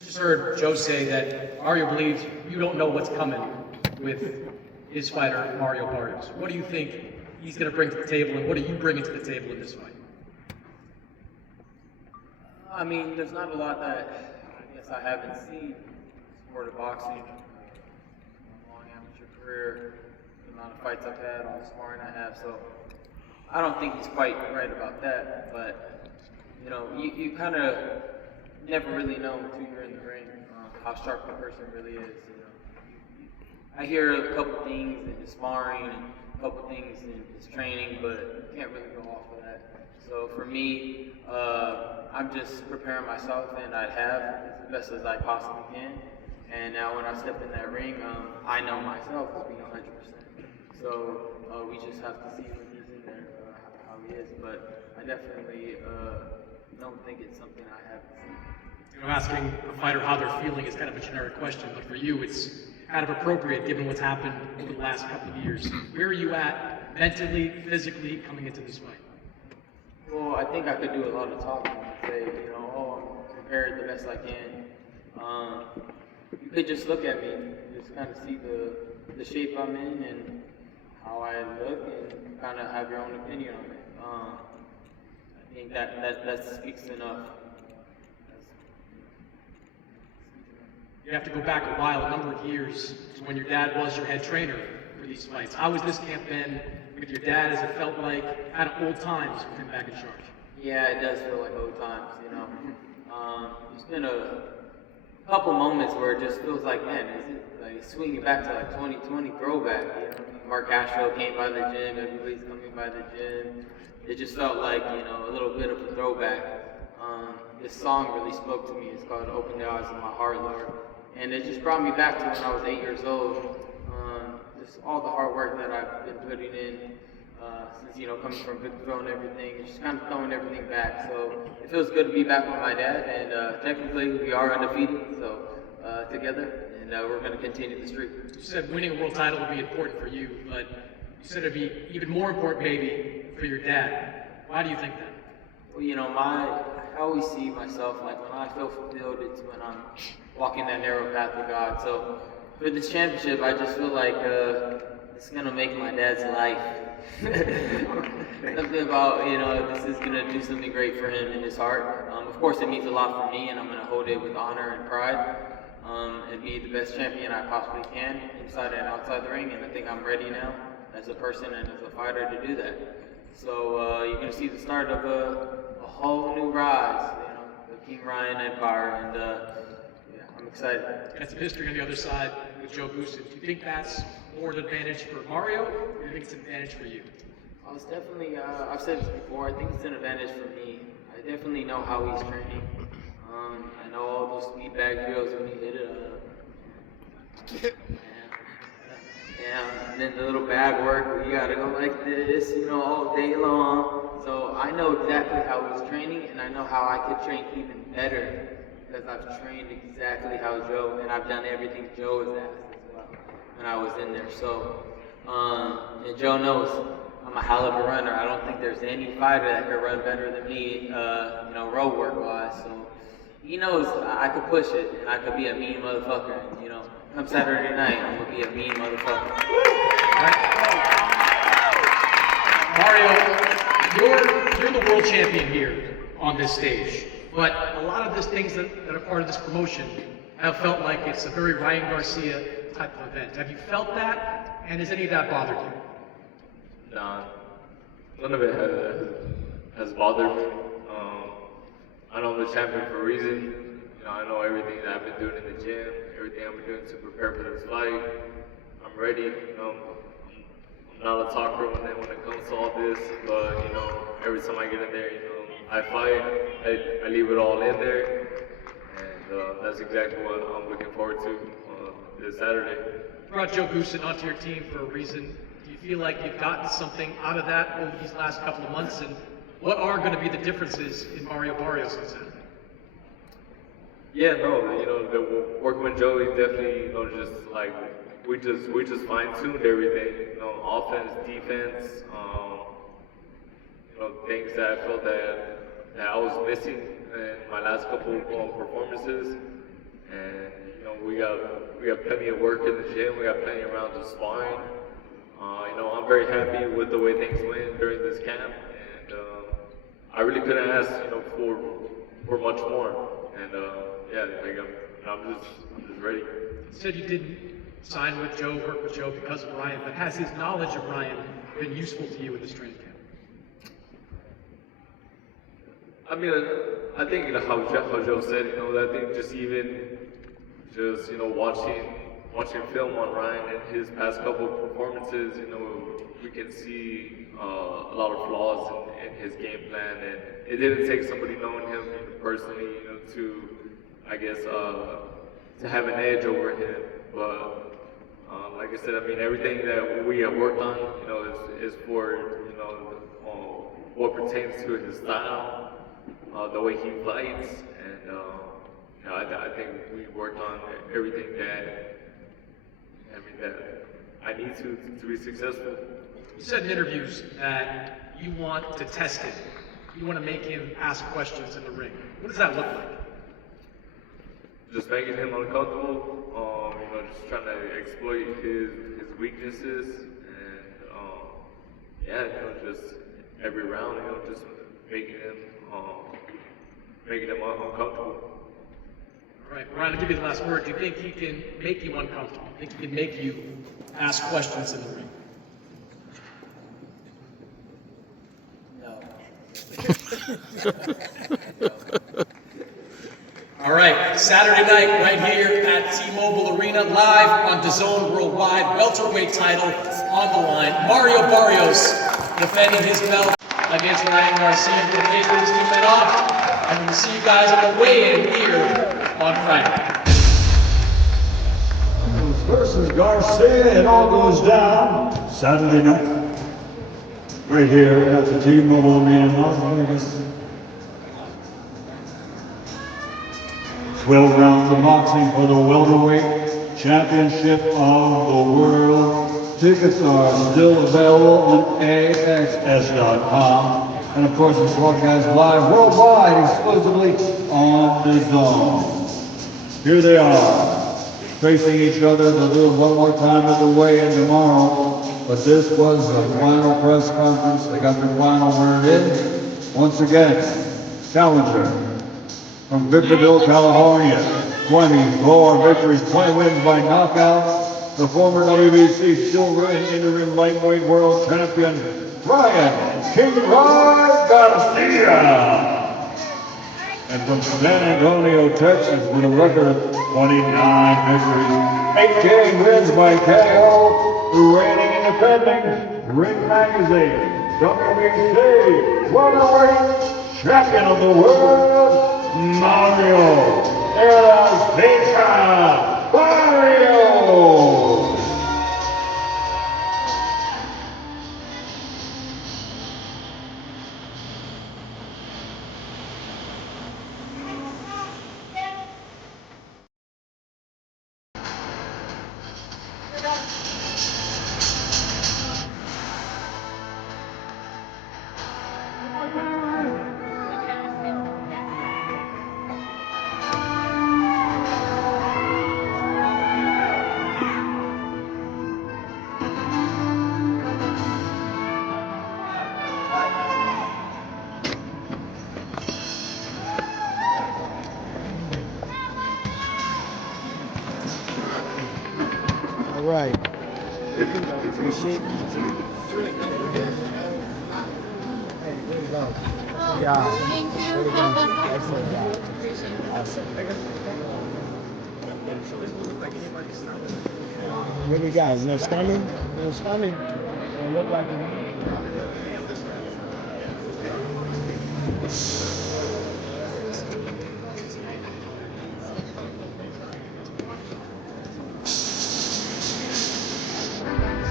Just heard Joe say that Mario believes you don't know what's coming with his fighter, Mario Barrios. What do you think he's going to bring to the table, and what are you bringing to the table in this fight? I mean, there's not a lot that I guess I haven't seen in the sport of boxing. Long amateur career, the amount of fights I've had, all the sparring I have, so I don't think he's quite right about that. But you know, you kind of never really know until you're in the ring how sharp the person really is. You know, I hear a couple things in his sparring and a couple things in his training, but you can't really go off of that. So for me, I'm just preparing myself, and I have as best as I possibly can. And now when I step in that ring, I know myself as being 100%. So we just have to see when he's in there how he is. But I definitely don't think it's something I haven't seen. You know, asking a fighter how they're feeling is kind of a generic question, but for you, it's kind of appropriate given what's happened over the last couple of years. Where are you at mentally, physically, coming into this fight? Well, I think I could do a lot of talking and say, you know, oh, I'm prepared the best I can. You could just look at me and just kind of see the shape I'm in and how I look, and kind of have your own opinion on it. I think that speaks enough. You have to go back a while, a number of years, to when your dad was your head trainer for these fights. How was this camp been with your dad? As it felt like kind of old times with him back in charge? Yeah, it does feel like old times, you know. There's been a couple moments where it just feels like, man, is it like swinging back to like 2020 throwback, you know? Mark Castro came by the gym, everybody's coming by the gym. It just felt like, you know, a little bit of a throwback. This song really spoke to me. It's called Open the Eyes of My Heart, Lord. And it just brought me back to when I was 8 years old. Just all the hard work that I've been putting in since, you know, coming from Big Throw and everything. It's just kind of throwing everything back. So it feels good to be back with my dad. And technically, we are undefeated, so together. And we're going to continue the streak. You said winning a world title would be important for you, but you said it'd be even more important maybe for your dad. Why do you think that? Well, you know, I always see myself, like when I feel fulfilled, it's when I'm walking that narrow path with God. So for this championship, I just feel like it's gonna make my dad's life. Something about, you know, this is gonna do something great for him in his heart. Of course, it means a lot for me, and I'm gonna hold it with honor and pride, and be the best champion I possibly can inside and outside the ring. And I think I'm ready now, as a person and as a fighter, to do that. So you're gonna see the start of a whole new rise, you know, the King Ryan Empire, and yeah, I'm excited. Got some history on the other side with Joe Goosen. Do you think that's more an advantage for Mario, or do you think it's an advantage for you? It's definitely, I've said this before, I think it's an advantage for me. I definitely know how he's training. I know all those speed bag drills when he hit it. Yeah, and then the little bag work where you gotta go like this, you know, all day long. So I know exactly how he's training, and I know how I could train even better, because I've trained exactly how Joe, and I've done everything Joe has asked as well when I was in there. So, and Joe knows I'm a hell of a runner. I don't think there's any fighter that could run better than me, you know, road work wise. So he knows I could push it, and I could be a mean motherfucker, you know. Come Saturday night, I'm gonna be a mean motherfucker. Mario, you're the world champion here on this stage, but a lot of these things that are part of this promotion have felt like it's a very Ryan Garcia type of event. Have you felt that, and has any of that bothered you? Nah, none of it has bothered me. I know I'm the champion for a reason. You know, I know everything that I've been doing in the gym, everything I've been doing to prepare for this fight. I'm ready. You know, I'm not a talker when it comes to all this, but you know, every time I get in there, you know, I fight. I leave it all in there, and that's exactly what I'm looking forward to this Saturday. You brought Joe Goosen onto your team for a reason. Do you feel like you've gotten something out of that over these last couple of months, and what are going to be the differences in Mario Barrios on Saturday? Yeah, no, you know, working with Joe, he definitely, you know, just like we just fine-tuned everything, you know, offense, defense, you know, things that I felt that I was missing in my last couple of performances. we got plenty of work in the gym. We got plenty of rounds of sparring. I'm very happy with the way things went during this camp, and I really couldn't ask, for much more. And yeah, like I'm just ready. You said you didn't sign with Joe, work with Joe because of Ryan, but has his knowledge of Ryan been useful to you in this training camp? I mean, I think how Joe said, I think just watching film on Ryan and his past couple of performances, we can see a lot of flaws in his game plan, and it didn't take somebody knowing him personally, to, I guess, to have an edge over him. But like I said, I mean, everything that we have worked on, is for, what pertains to his style, the way he fights, and I think we worked on everything that I need to be successful. You said in interviews that you want to test him. You want to make him ask questions in the ring. What does that look like? Just making him uncomfortable, just trying to exploit his weaknesses, and just every round, just making him uncomfortable. All right, Ryan, I'll give you the last word. Do you think he can make you uncomfortable? Do you think he can make you ask questions in the ring? All right, Saturday night right here at T-Mobile Arena, live on DAZN Worldwide, welterweight title on the line. Mario Barrios defending his belt against Ryan Garcia. We're going to take these 2 men off, and we'll see you guys on the weigh-in here on Friday. Versus Garcia, it all goes down Saturday night, right here at the T-Mobile Arena in Las Vegas. 12 rounds of boxing for the welterweight championship of the world. Tickets are still available on AXS.com, and of course it's broadcast live worldwide exclusively on DAZN. Here they are, facing each other. They'll do it one more time at the weigh-in tomorrow. But this was the final press conference. They got their final word in. Once again, challenger from Victorville, California. 24 victories, 20 wins by knockout. The former WBC silver and interim lightweight world champion, Ryan King Rod Garcia. And from San Antonio, Texas, with a record of 29 victories, 18 wins by KO, the reigning and defending Ring Magazine, WBC welterweight champion of the world, Mario Barrios. All right. Appreciate it. Hey, way to go. Yeah. Way to go. Excellent job. Awesome. What do you got? No stunning? No stunning? It look like it.